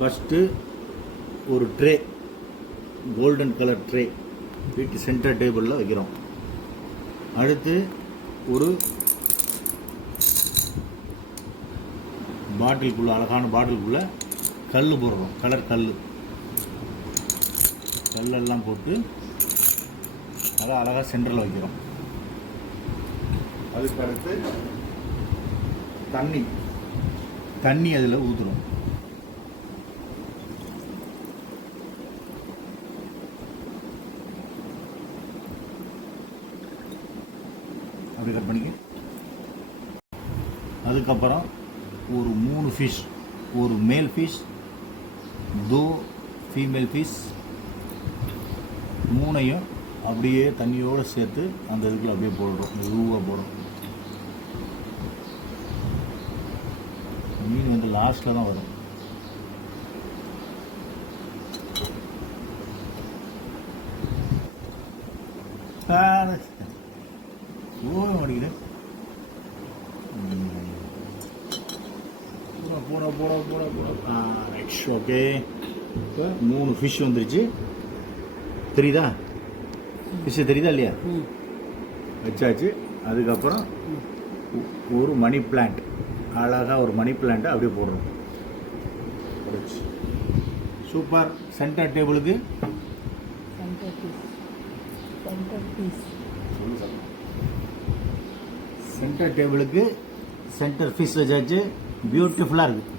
First ஒரு tray, golden colour tray வீட்டு centre டேபிளில் வைக்கிறோம். அடுத்து ஒரு பாட்டிலுக்குள்ளே, அழகான பாட்டிலுக்குள்ளே கல் போடுறோம். கலர் கல்லெல்லாம் போட்டு அதை அழகாக சென்டரில் வைக்கிறோம். அதுக்கு அடுத்து தண்ணி அதில் ஊற்றுறோம். அப்படி கட் பண்ணிக்க. அதுக்கப்புறம் ஒரு 3 ஃபிஷ், ஒரு மேல் ஃபிஷ், 2 ஃபீமேல் ஃபிஷ், 3ஐயும் அப்படியே தண்ணியோடு சேர்த்து அந்த இதுக்குள்ள அப்படியே போடுறோம். மெதுவாக போடுறோம். மீன் வந்து லாஸ்ட்டில் தான் வரும். ஓட மாட்டேங்குது. போட ரைட். ஓகே, இப்போ 3 ஃபிஷ் வந்துருச்சு. தெரியுதா? ஃபிஷ்ஷு தெரியுதா இல்லையா? வச்சாச்சு. அதுக்கப்புறம் ஒரு மணி பிளான்ட், அழகாக ஒரு மணி பிளான்ட்டை அப்படியே போடுறோம். சூப்பர். சென்டர் டேபிளுக்கு சென்டர் ஃபிஷ் வச்சாச்சு. பியூட்டிஃபுல்லாக இருக்குது.